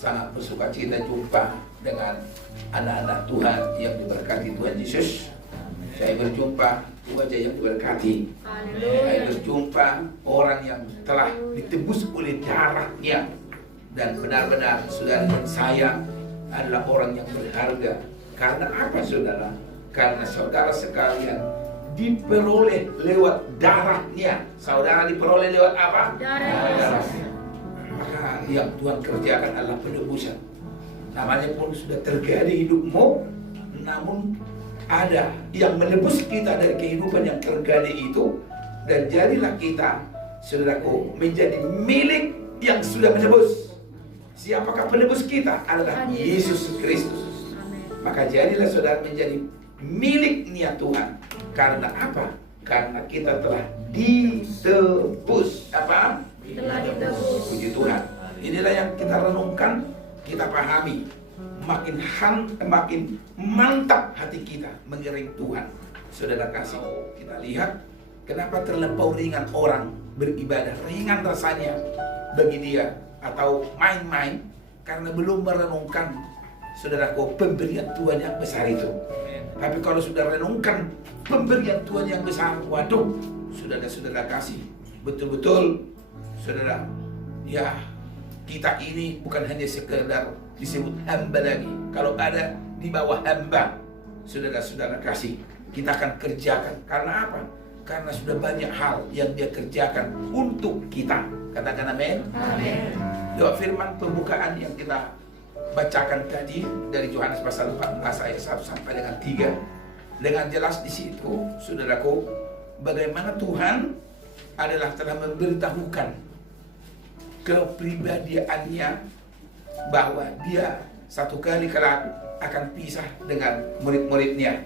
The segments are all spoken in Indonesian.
sangat bersuka cita jumpa dengan anak-anak Tuhan yang diberkati Tuhan Yesus. Saya berjumpa wajah yang diberkati. Saya berjumpa orang yang telah ditebus oleh darahnya. Dan benar-benar saudara dan saya adalah orang yang berharga. Karena apa saudara? Karena saudara sekalian diperoleh lewat darahnya. Saudara diperoleh lewat apa? Darahnya. Maka yang Tuhan kerjakan adalah penebusan. Namanya pun sudah terjadi hidupmu, namun ada yang menebus kita dari kehidupan yang terjadi itu. Dan jadilah kita, saudaraku, menjadi milik yang sudah menebus. Siapakah penebus kita? Adalah Yesus Kristus. Maka jadilah saudara menjadi miliknya Tuhan. Karena apa? Karena kita telah ditebus. Apa? Telah ditebus. Puji Tuhan. Inilah yang kita renungkan, kita pahami. Makin mantap hati kita mengiring Tuhan. Saudara kasih, kita lihat kenapa terlampau ringan orang beribadah. Ringan rasanya bagi dia atau main-main karena belum merenungkan, saudaraku, pemberian Tuhan yang besar itu. Tapi kalau sudah renungkan pemberian Tuhan yang besar, waduh, saudara-saudara kasih, betul-betul, saudara, ya kita ini bukan hanya sekedar disebut hamba lagi. Kalau ada di bawah hamba, saudara-saudara kasih, kita akan kerjakan. Karena apa? Karena sudah banyak hal yang dia kerjakan untuk kita. Katakan amin. Amin. Lewat firman pembukaan yang kita bacakan tadi dari Yohanes pasal 14 ayat 1 sampai dengan 3, dengan jelas di situ, saudaraku, bagaimana Tuhan adalah telah memberitahukan kepribadiannya bahwa dia satu kali kelak akan pisah dengan murid-muridnya.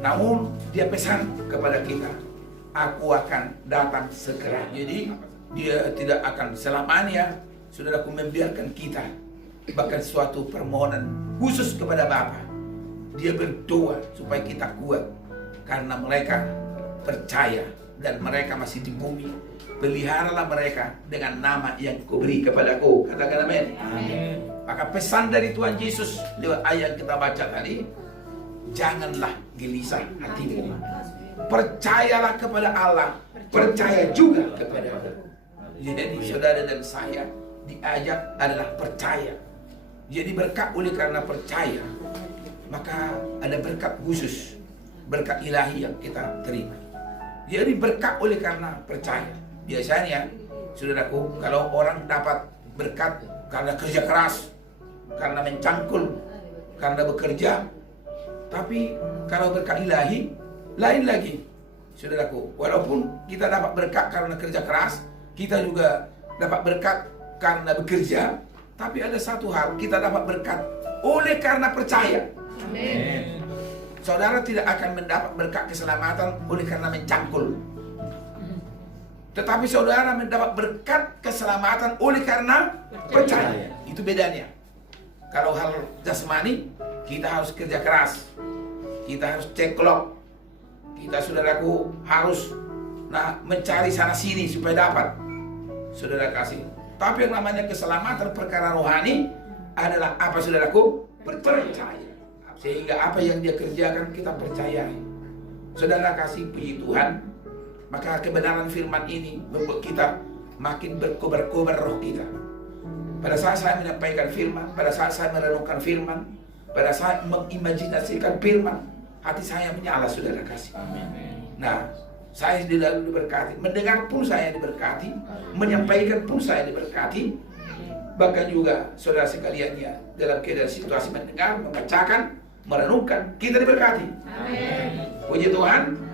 Namun dia pesan kepada kita, aku akan datang segera. Jadi dia tidak akan selamanya, saudaraku, membiarkan kita. Bahkan suatu permohonan khusus kepada Bapa. Dia berdoa supaya kita kuat, karena mereka percaya dan mereka masih di bumi. Peliharalah mereka dengan nama yang kuberi kepadaku. Katakan amin. Amin. Maka pesan dari Tuhan Yesus lewat ayat yang kita baca tadi, janganlah gelisah hatimu. Percayalah kepada Allah, percaya juga kepada Allah. Jadi saudara dan saya diajak adalah percaya. Jadi berkat oleh karena percaya, maka ada berkat khusus, berkat ilahi yang kita terima. Jadi berkat oleh karena percaya. Biasanya, saudaraku, kalau orang dapat berkat karena kerja keras, karena mencangkul, karena bekerja. Tapi kalau berkat ilahi, lain lagi, saudaraku. Walaupun kita dapat berkat karena kerja keras, kita juga dapat berkat karena bekerja. Tapi ada satu hal, kita dapat berkat oleh karena percaya. Amin. Saudara tidak akan mendapat berkat keselamatan oleh karena mencangkul. Tetapi saudara mendapat berkat keselamatan oleh karena percaya. Itu bedanya. Kalau hal jasmani, kita harus kerja keras, kita harus ceklok, kita, saudaraku, harus mencari sana sini supaya dapat, saudara kasih. Tapi yang namanya keselamatan perkara rohani adalah apa, saudaraku? Percaya. Sehingga apa yang dia kerjakan kita percayai. Saudara kasih, puji Tuhan. Maka kebenaran firman ini membuat kita makin berkobar-kobar roh kita. Pada saat saya menyampaikan firman, pada saat saya merenungkan firman, pada saat mengimajinasikan firman, hati saya menyala, saudara kasih. Amin. Nah, saya dilalu diberkati, mendengar pun saya diberkati, menyampaikan pun saya diberkati. Bahkan juga saudara sekalian ya, dalam keadaan situasi mendengar, membacakan, merenungkan, kita diberkati. Amin. Puji Tuhan.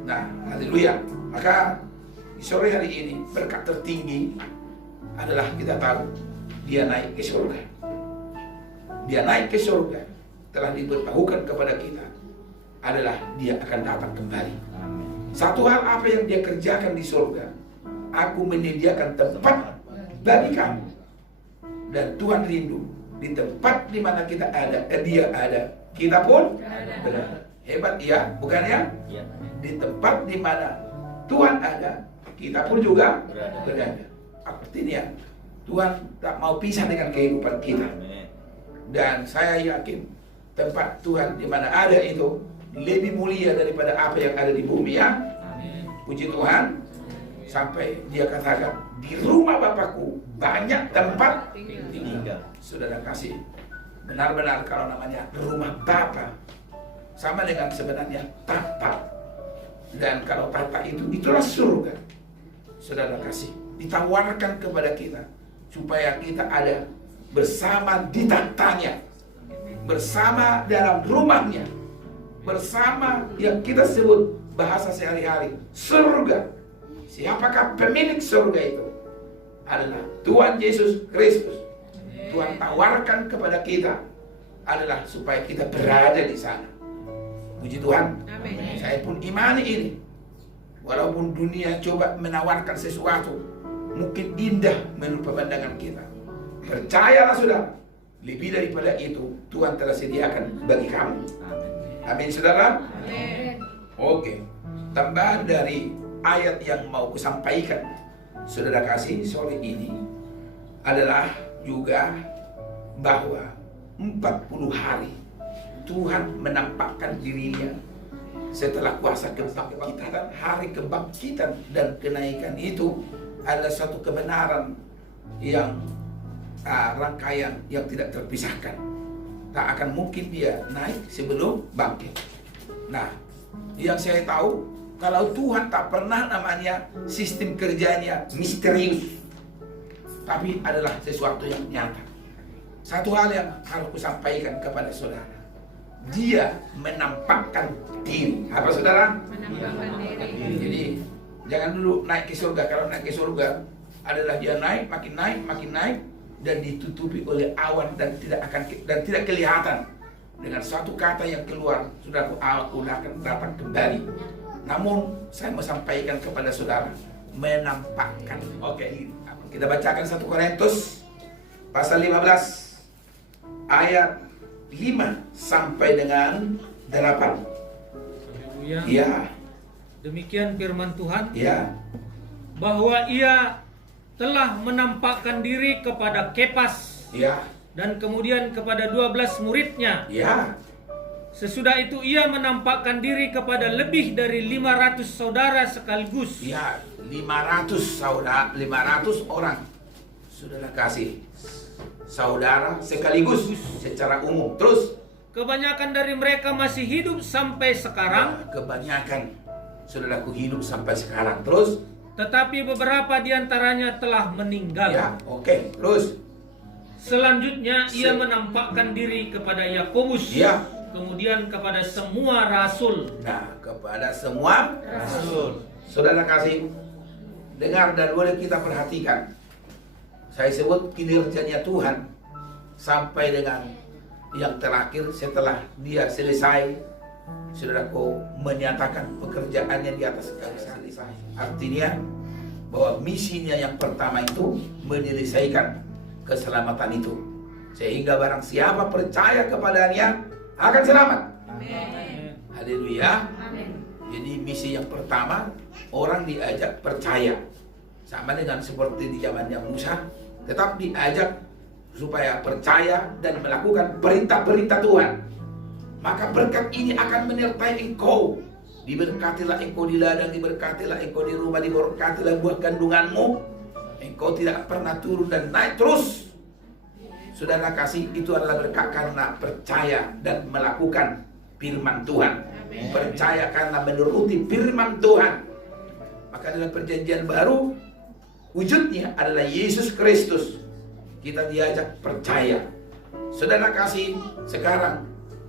Nah, haleluya. Maka di sore hari ini berkat tertinggi adalah kita tahu dia naik ke surga. Dia naik ke surga, telah diberitahukan kepada kita adalah dia akan datang kembali. Satu hal apa yang dia kerjakan di surga, aku menyediakan tempat bagi kamu. Dan Tuhan rindu di tempat di mana kita ada, dia ada, kita pun berada. Hebat ya, bukan ya? Di tempat di mana Tuhan ada, kita pun juga berada. Artinya Tuhan tak mau pisah dengan kehidupan kita. Dan saya yakin tempat Tuhan di mana ada itu lebih mulia daripada apa yang ada di bumi ya. Puji Tuhan. Sampai dia katakan, di rumah Bapakku banyak tempat tinggal. Saudara kasih, benar-benar kalau namanya rumah Bapa sama dengan sebenarnya tata. Dan kalau tata itu, itulah surga. Saudara kasih, ditawarkan kepada kita supaya kita ada bersama di tatanya, bersama dalam rumahnya, bersama yang kita sebut bahasa sehari-hari surga. Siapakah pemilik surga itu? Adalah Tuhan Yesus Kristus. Tuhan tawarkan kepada kita adalah supaya kita berada di sana. Puji Tuhan. Amin. Saya pun imani ini. Walaupun dunia coba menawarkan sesuatu mungkin indah menurut pemandangan kita, percayalah saudara, lebih daripada itu Tuhan telah sediakan bagi kamu. Amin saudara. Amin. Oke, tambahan dari ayat yang mau kusampaikan saudara kasih sore ini adalah juga bahwa 40 hari Tuhan menampakkan dirinya setelah kuasa kebangkitan. Hari kebangkitan dan kenaikan itu adalah suatu kebenaran yang rangkaian yang tidak terpisahkan. Tak akan mungkin dia naik sebelum bangkit. Nah, yang saya tahu, kalau Tuhan tak pernah namanya sistem kerjanya misterius, tapi adalah sesuatu yang nyata. Satu hal yang harus kusampaikan kepada saudara, dia menampakkan diri. Apa saudara? Menampakkan diri. Jadi jangan dulu naik ke surga. Kalau naik ke surga adalah dia naik, makin naik dan ditutupi oleh awan dan tidak kelihatan. Dengan satu kata yang keluar, saudara, aku akan datang kembali. Namun saya mau sampaikan kepada saudara, menampakkan. Oke, kita bacakan 1 Korintus pasal 15 ayat 5 sampai dengan 8. Ya. Demikian firman Tuhan. Ya. Bahwa ia telah menampakkan diri kepada Kepas. Ya. Dan kemudian kepada 12 muridnya. Ya. Sesudah itu ia menampakkan diri kepada lebih dari 500 saudara sekaligus. Ya, 500 orang. Saudara kasih saudara sekaligus secara umum. Terus kebanyakan dari mereka masih hidup sampai sekarang. Ya, kebanyakan saudaraku hidup sampai sekarang. Terus tetapi beberapa di antaranya telah meninggal. Ya, oke. Terus selanjutnya ia menampakkan diri kepada Yakobus. Ya. Kemudian kepada semua rasul. Nah, kepada semua rasul. Saudara kasih, dengar dan boleh kita perhatikan. Saya sebut kinerjanya Tuhan sampai dengan yang terakhir setelah dia selesai, saudaraku, menyatakan pekerjaannya di atas segala selesai. Artinya bahwa misinya yang pertama itu menyelesaikan keselamatan itu, sehingga barang siapa percaya kepadanya akan selamat. Amin. Haleluya. Amin. Jadi misi yang pertama, orang diajak percaya. Sama dengan seperti di zamannya Musa, tetap diajak supaya percaya dan melakukan perintah-perintah Tuhan. Maka berkat ini akan menyertai engkau. Diberkatilah engkau di ladang, diberkatilah engkau di rumah, diberkatilah buah kandunganmu. Engkau tidak pernah turun dan naik terus. Saudara kasih, itu adalah berkat karena percaya dan melakukan firman Tuhan. Amen. Percaya karena menuruti firman Tuhan. Maka dalam perjanjian baru, wujudnya adalah Yesus Kristus. Kita diajak percaya. Saudara kasih, sekarang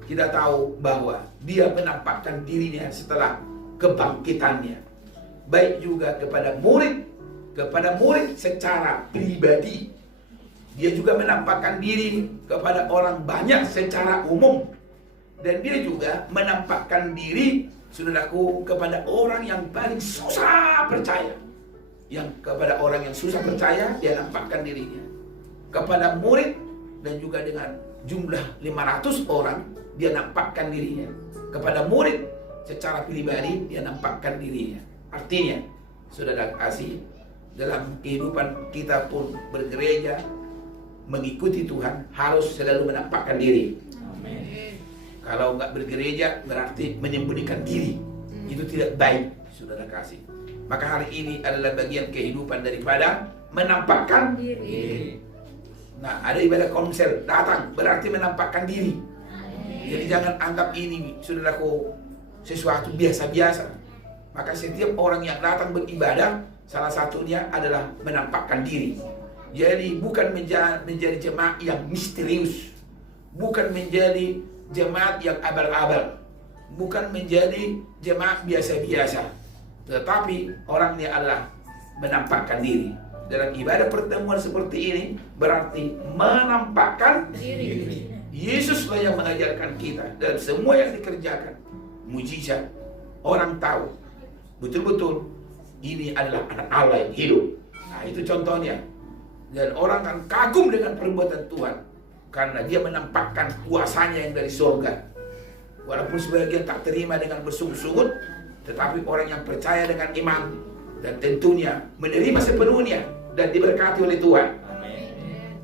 kita tahu bahwa dia menampakkan dirinya setelah kebangkitannya. Baik juga kepada murid secara pribadi. Dia juga menampakkan diri kepada orang banyak secara umum. Dan dia juga menampakkan diri, saudaraku, kepada orang yang paling susah percaya. Yang kepada orang yang susah percaya, dia nampakkan dirinya. Kepada murid dan juga dengan jumlah 500 orang, dia nampakkan dirinya. Kepada murid secara pribadi, dia nampakkan dirinya. Artinya, saudara kasih, dalam kehidupan kita pun bergereja, mengikuti Tuhan, harus selalu menampakkan diri. Kalau nggak bergereja berarti menyembunyikan diri. Itu tidak baik, saudara kasih. Maka hari ini adalah bagian kehidupan daripada menampakkan diri. Nah, ada ibadah komsel, datang berarti menampakkan diri. Jadi jangan anggap ini, saudaraku, sesuatu biasa-biasa. Maka setiap orang yang datang beribadah, salah satunya adalah menampakkan diri. Jadi bukan menjadi jemaat yang misterius, bukan menjadi jemaat yang abal-abal, bukan menjadi jemaat biasa-biasa, tetapi orangnya adalah menampakkan diri. Dalam ibadah pertemuan seperti ini berarti menampakkan diri. Yesuslah yang mengajarkan kita, dan semua yang dikerjakan mujizat, orang tahu betul-betul ini adalah anak Allah yang hidup. Nah, itu contohnya. Dan orang akan kagum dengan perbuatan Tuhan karena dia menampakkan kuasanya yang dari surga. Walaupun sebagian tak terima dengan bersungut-sungut, tetapi orang yang percaya dengan iman dan tentunya menerima sepenuhnya dan diberkati oleh Tuhan.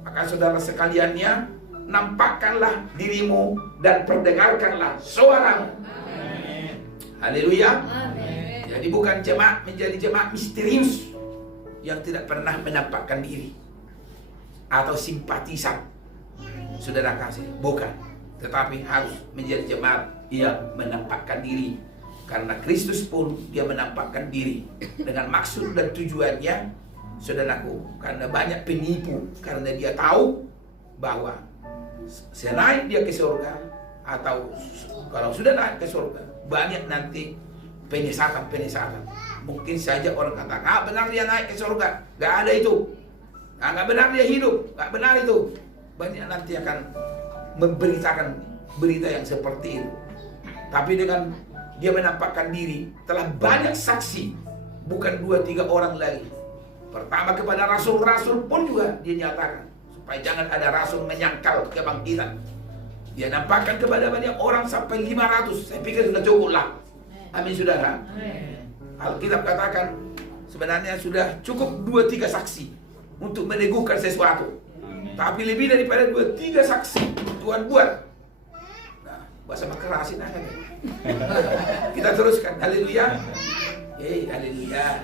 Maka saudara sekaliannya, nampakkanlah dirimu dan perdengarkanlah suaramu. Haleluya. Jadi bukan jemaat menjadi jemaat misterius yang tidak pernah menampakkan diri atau simpatisan, saudara kasih, bukan. Tetapi harus menjadi jemaat yang menampakkan diri, karena Kristus pun dia menampakkan diri dengan maksud dan tujuannya, saudaraku, karena banyak penipu, karena dia tahu bahwa selain dia ke surga, atau kalau sudah naik ke surga, banyak nanti penyesatan. Mungkin saja orang kata, benar dia naik ke surga, gak ada itu. Gak benar dia hidup, gak benar itu. Banyak nanti akan memberitakan berita yang seperti itu. Tapi dengan dia menampakkan diri, telah banyak saksi, bukan 2-3 orang lagi. Pertama kepada rasul-rasul pun juga dia nyatakan, supaya jangan ada rasul menyangkal kebangkitan. Dia nampakkan kepada banyak orang sampai 500. Saya pikir sudah cukup lah. Amin, saudara. Alkitab katakan sebenarnya sudah cukup 2-3 saksi untuk meneguhkan sesuatu. Tapi lebih daripada 2-3 saksi Tuhan buat. Nah, bahasa makerasin aja. Kita teruskan. Haleluya. Haleluya.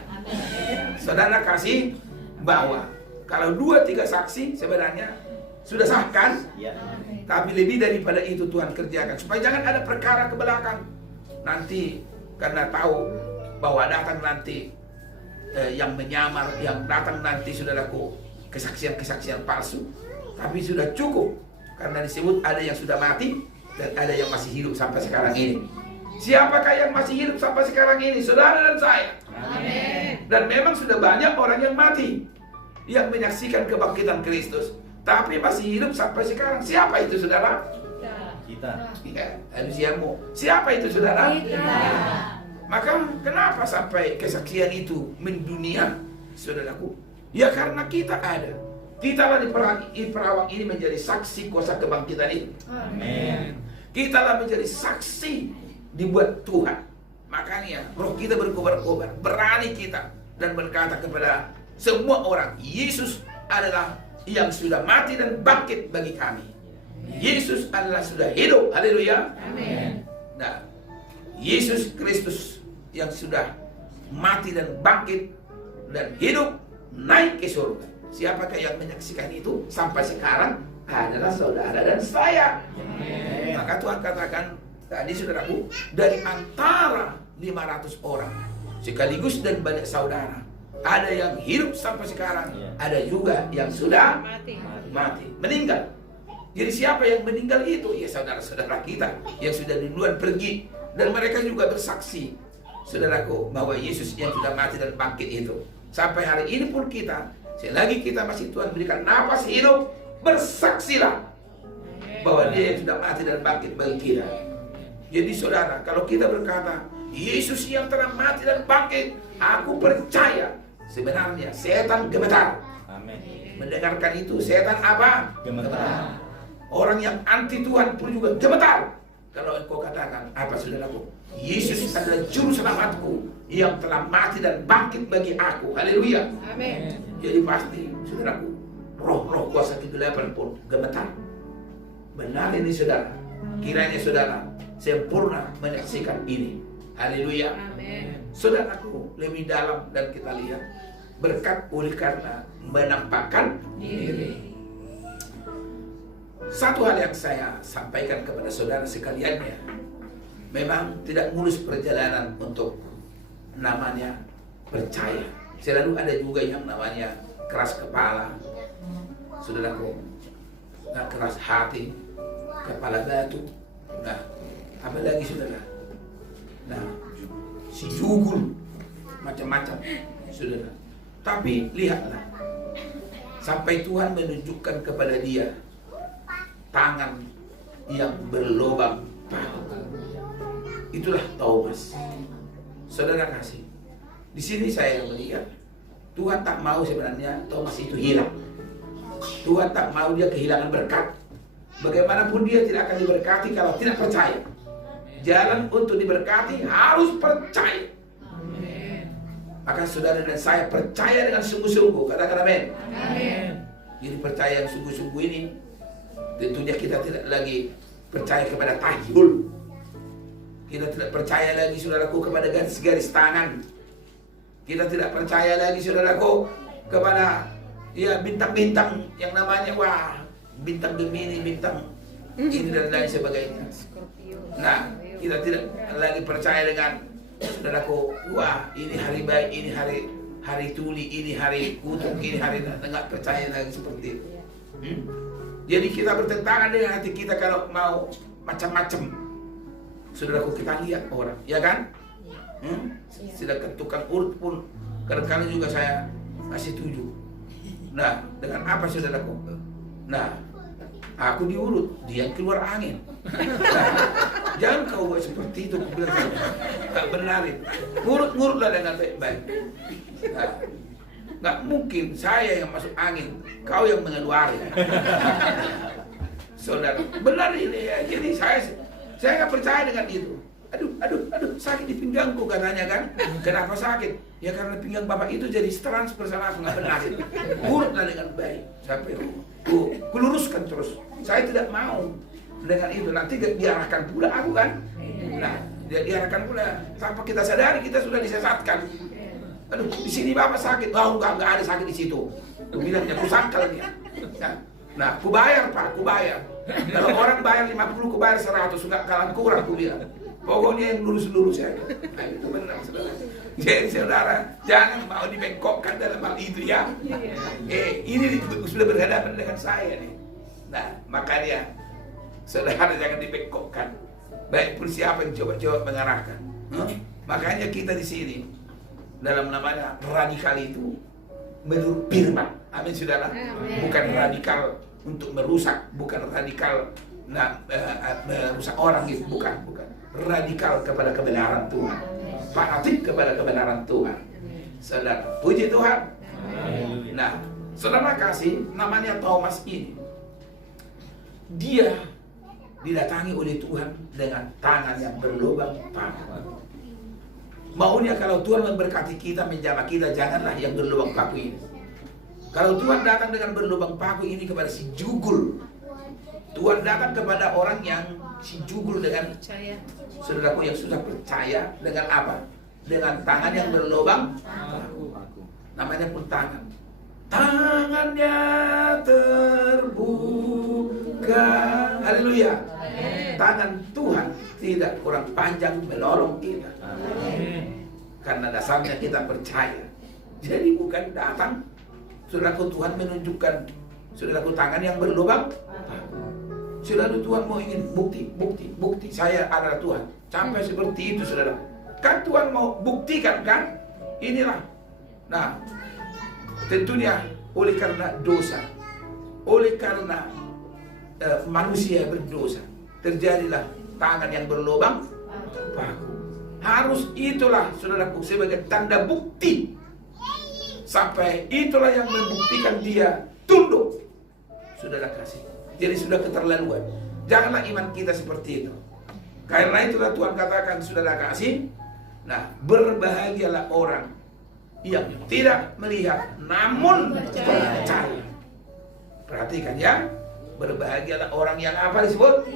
Saudara kasih bahwa kalau 2-3 saksi sebenarnya sudah sah kan? Tapi lebih daripada itu Tuhan kerjakan, supaya jangan ada perkara ke belakang. Nanti karena tahu bahwa datang nanti yang menyamar, yang datang nanti, saudaraku, kesaksian-kesaksian palsu. Tapi sudah cukup, karena disebut ada yang sudah mati dan ada yang masih hidup sampai sekarang ini. Siapakah yang masih hidup sampai sekarang ini? Saudara dan saya. Amin. Dan memang sudah banyak orang yang mati, yang menyaksikan kebangkitan Kristus, tapi masih hidup sampai sekarang. Siapa itu, saudara? Kita. Ya, manusiamu. Siapa itu, saudara? Kita. Maka kenapa sampai kesaksian itu mendunia, saudaraku? Ya karena kita ada. Kitalah di perawang ini menjadi saksi kuasa kebangkitan itu. Amin. Kitalah menjadi saksi dibuat Tuhan. Makanya roh kita berkobar-kobar, berani kita, dan berkata kepada semua orang, Yesus adalah yang sudah mati dan bangkit bagi kami. Yesus adalah sudah hidup. Haleluya. Amin. Nah, Yesus Kristus yang sudah mati dan bangkit dan hidup naik ke surga. Siapakah yang menyaksikan itu sampai sekarang? Adalah saudara dan saya. Amin. Maka Tuhan katakan tadi, saudaraku, dari antara 500 orang sekaligus dan banyak saudara, ada yang hidup sampai sekarang, ada juga yang sudah mati, meninggal. Jadi siapa yang meninggal itu? Ya saudara-saudara kita yang sudah duluan pergi, dan mereka juga bersaksi, saudaraku, bahwa Yesus yang sudah mati dan bangkit itu. Sampai hari ini pun kita, selagi kita masih Tuhan berikan napas hidup, bersaksilah bahwa Dia yang sudah mati dan bangkit bagi kita. Jadi saudara, kalau kita berkata Yesus yang telah mati dan bangkit, aku percaya, sebenarnya setan gemetar. Amin. Mendengarkan itu, setan apa? Gemetar. Orang yang anti Tuhan pun juga gemetar kalau engkau katakan apa, saudaraku? Yesus adalah juru selamatku yang telah mati dan bangkit bagi aku. Haleluya. Amin. Jadi pasti, saudaraku, roh-roh kuasa kegelapan pun gemetar. Benar ini saudara. Kiranya saudara sempurna menyaksikan ini. Haleluya. Amin. Saudaraku, lebih dalam dan kita lihat berkat oleh karena menampakkan diri. Satu hal yang saya sampaikan kepada saudara sekalian ya, memang tidak mulus perjalanan untuk namanya percaya. Selalu ada juga yang namanya keras kepala, saudaraku, nah, keras hati, kepala batu, nah apalagi saudara, nah si jugul, macam-macam saudara. Tapi lihatlah, sampai Tuhan menunjukkan kepada dia tangan yang berlobang paku. Itulah Thomas. Saudara kasih, di sini saya melihat Tuhan tak mau sebenarnya Thomas itu hilang. Tuhan tak mau dia kehilangan berkat. Bagaimanapun dia tidak akan diberkati kalau tidak percaya. Jalan untuk diberkati harus percaya. Maka saudara dan saya percaya dengan sungguh-sungguh. Katakan amin. Amin. Jadi percaya yang sungguh-sungguh ini, tentunya kita tidak lagi percaya kepada tahyul. Kita tidak percaya lagi saudaraku kepada garis-garis tangan. Kita tidak percaya lagi saudaraku kepada ya bintang-bintang yang namanya wah bintang Gemini, bintang ini dan lain sebagainya. Nah, kita tidak lagi percaya dengan saudaraku, wah ini hari baik, ini hari tuli, ini hari kutuk, ini hari enggak percaya lagi seperti itu. Jadi kita bertentangan dengan hati kita kalau mau macam-macam. Saudaraku, kita lihat orang, ya kan? Sedangkan tukang urut pun kadang-kadang juga saya kasih tujuh. Nah, dengan apa saudaraku? Nah, aku diurut, dia keluar angin. Nah, jangan kau buat seperti itu, aku bilang tak benarin. Ngurut-ngurutlah dengan baik-baik. Nah, nggak mungkin saya yang masuk angin, kau yang mengeluarkan. Saudara, benar ini ya. Jadi saya nggak percaya dengan itu. Aduh, sakit di pinggangku katanya kan. Kenapa sakit? Ya karena pinggang bapak itu jadi transfer sama aku, nggak benar. Urutlah dengan baik sampai kuluruskan terus. Saya tidak mau dengan itu, nanti diarahkan pula aku kan. Nah, diarahkan pula tanpa kita sadari kita sudah disesatkan. Aduh, di sini bapak sakit. Oh enggak ada sakit di situ. Aku bilangnya aku sangkal dia. Nah, ku bayar pak, ku bayar. Kalau orang bayar 50, ku bayar 100, enggak kalah kurang ku bilang. Pokoknya yang lurus-lurus ya. Nah, itu benar saudara. Jadi saudara, jangan mau dibengkokkan dalam hal itu ya. Ini sudah berhadapan dengan saya nih. Nah, makanya saudara jangan dibengkokkan. Baik pun siapa yang coba-coba mengarahkan. Makanya kita di sini dalam namanya radikal itu menurut firman. Amin saudara. Bukan radikal untuk merusak, bukan radikal merusak orang gitu, bukan. Radikal kepada kebenaran Tuhan. Fanatik kepada kebenaran Tuhan. Saudara, puji Tuhan. Nah, saudara kasih, namanya Thomas ini, dia didatangi oleh Tuhan dengan tangan yang berlubang paku. Maunya kalau Tuhan memberkati kita, menjamah kita, janganlah yang berlubang paku ini. Kalau Tuhan datang dengan berlubang paku ini kepada si jugul, Tuhan datang kepada orang yang si jugul dengan saudaraku yang sudah percaya dengan apa? Dengan tangan yang berlubang paku. Namanya pun tangan. Tangannya terbuka. Haleluya. Tangan Tuhan tidak kurang panjang menolong kita. Karena dasarnya kita percaya. Jadi bukan datang saudaraku Tuhan menunjukkan saudaraku tangan yang berlubang. Selalu Tuhan mau ingin bukti saya adalah Tuhan. Sampai seperti itu saudara. Kan Tuhan mau buktikan kan? Inilah. Nah, tentunya oleh karena dosa, oleh karena manusia berdosa, terjadilah tangan yang berlubang paku. Harus itulah saudaraku sebagai tanda bukti. Sampai itulah yang membuktikan dia tunduk. Saudara kasih. Jadi sudah keterlaluan. Janganlah iman kita seperti itu. Karena itulah Tuhan katakan, saudara kasih, nah berbahagialah orang yang tidak melihat namun percaya. Perhatikan ya, berbahagialah orang yang apa disebut?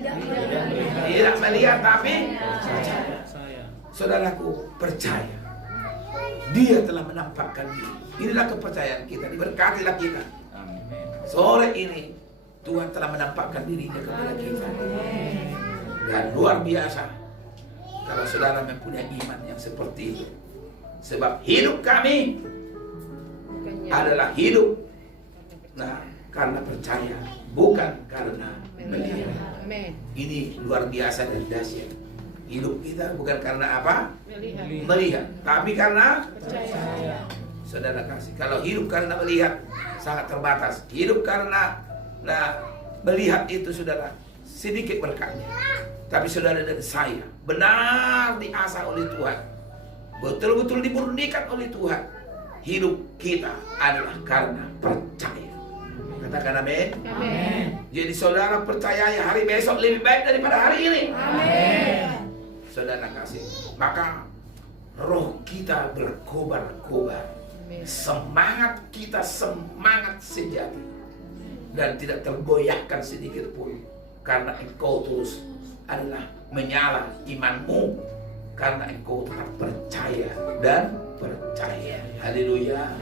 Tidak melihat tapi percaya. Saudaraku, percaya. Dia telah menampakkan diri. Inilah kepercayaan kita. Diberkatilah kita. Sore ini Tuhan telah menampakkan dirinya kepada kita. Dan luar biasa kalau saudara mempunyai iman yang seperti itu. Sebab hidup kami adalah hidup karena percaya, bukan karena melihat. Ini luar biasa dan dahsyat. Hidup kita bukan karena apa? Melihat, tapi karena percaya. Saudara kasih, kalau hidup karena melihat sangat terbatas. Hidup karena melihat itu, saudara, sedikit berkatnya. Tapi saudara dan saya benar diasah oleh Tuhan, betul-betul dimurnikan oleh Tuhan. Hidup kita adalah karena percaya. Katakan amin. Jadi saudara percaya hari besok lebih baik daripada hari ini. Amin. Saudara kasih, maka roh kita berkobar-kobar, semangat kita semangat sejati dan tidak tergoyahkan sedikit pun, karena engkau terus adalah menyala imanmu, karena engkau tetap percaya dan percaya. Haleluya.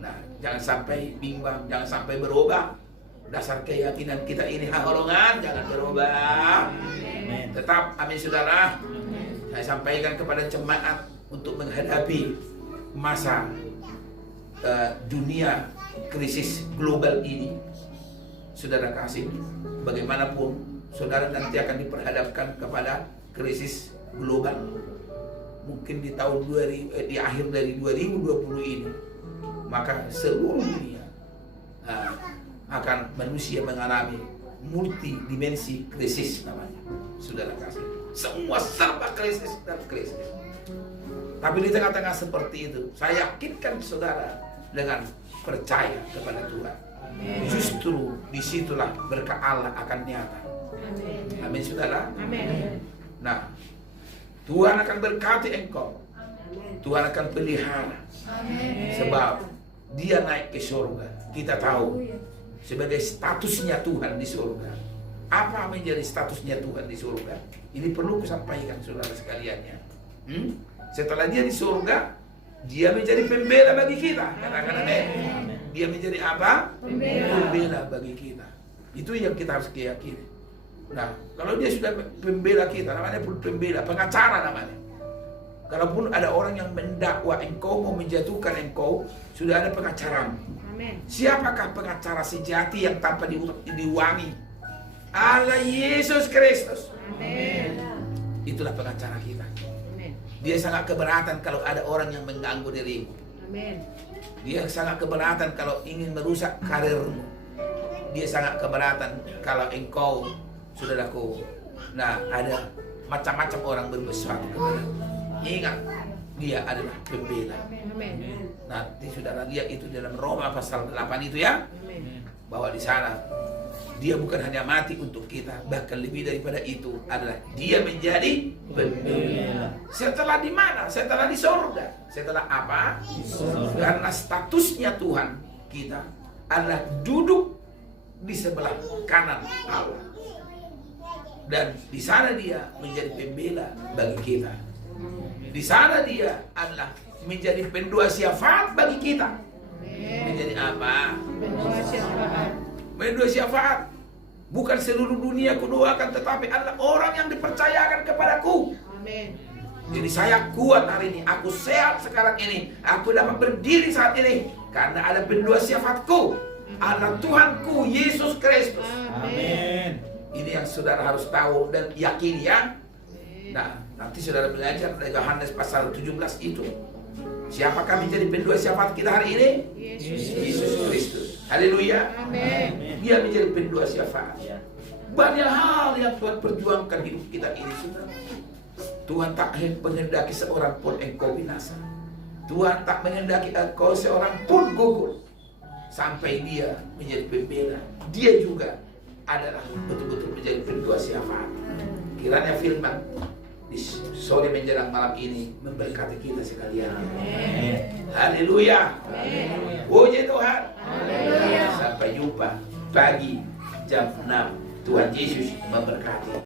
Nah, jangan sampai bimbang, jangan sampai berubah. Dasar keyakinan kita ini hangolongan, jangan berubah. Tetap, amin saudara. Saya sampaikan kepada jemaat untuk menghadapi masa dunia krisis global ini. Saudara kasih, bagaimanapun saudara nanti akan diperhadapkan kepada krisis global. Mungkin di tahun di akhir dari 2020 ini, maka seluruh dunia akan manusia mengalami multidimensi krisis namanya. Saudara kasih, semua serba krisis dan krisis. Tapi di tengah-tengah seperti itu, saya yakinkan saudara dengan percaya kepada Tuhan, justru disitulah berkat Allah akan nyata. Amin saudara. Nah, Tuhan akan berkati engkau, Tuhan akan pelihara. Sebab dia naik ke surga. Kita tahu sebagai statusnya Tuhan di surga. Apa menjadi statusnya Tuhan di surga? Ini perlu kusampaikan saudara sekaliannya. Setelah dia di surga, dia menjadi pembela bagi kita. Katakan amin. Dia menjadi apa? Pembela bagi kita. Itu yang kita harus keyakini. Nah, kalau dia sudah pembela kita, namanya pembela, pengacara namanya. Kalaupun ada orang yang mendakwa engkau, mau menjatuhkan engkau, sudah ada pengacaramu. Siapakah pengacara sejati yang tanpa diwangi? Allah Yesus Kristus. Itulah pengacara kita. Dia sangat keberatan kalau ada orang yang mengganggu dirimu. Dia sangat keberatan kalau ingin merusak karirmu. Dia sangat keberatan kalau engkau, saudaraku, ada macam-macam orang berbuat sesuatu kepadamu. Ingat, dia adalah pembela. Nanti saudara lihat itu dalam Roma pasal 8 itu ya, bahwa di sana dia bukan hanya mati untuk kita, bahkan lebih daripada itu adalah dia menjadi pembela. Setelah di mana? Setelah di surga. Setelah apa? Di surga. Karena statusnya Tuhan kita adalah duduk di sebelah kanan Allah. Dan di sana dia menjadi pembela bagi kita. Di sana dia adalah menjadi pendua syafaat bagi kita. Menjadi apa? Pendua syafaat. Bukan seluruh dunia kudoakan, tetapi adalah orang yang dipercayakan kepadaku. Jadi saya kuat hari ini, aku sehat sekarang ini, aku dapat berdiri saat ini karena ada pendua syafaatku, adalah Tuhanku Yesus Kristus. Amin. Ini yang saudara harus tahu dan yakini ya. Nah, nanti saudara belajar dari Yohanes pasal 17 itu. Siapakah menjadi pendua syafaat kita hari ini? Yesus Kristus. Haleluya. Amin. Dia menjadi pendua syafaat. Banyak hal yang Tuhan perjuangkan hidup kita ini, saudara. Tuhan tak menghendaki seorang pun engkau binasa. Tuhan tak menghendaki engkau seorang pun gugur. Sampai dia menjadi pembela. Dia juga adalah betul-betul menjadi pendua syafaat. Kiranya firman di sore menjelang malam ini memberkati kita sekalian. Haleluya. Puji Tuhan. Sampai jumpa pagi jam 6. Tuhan Yesus memberkati.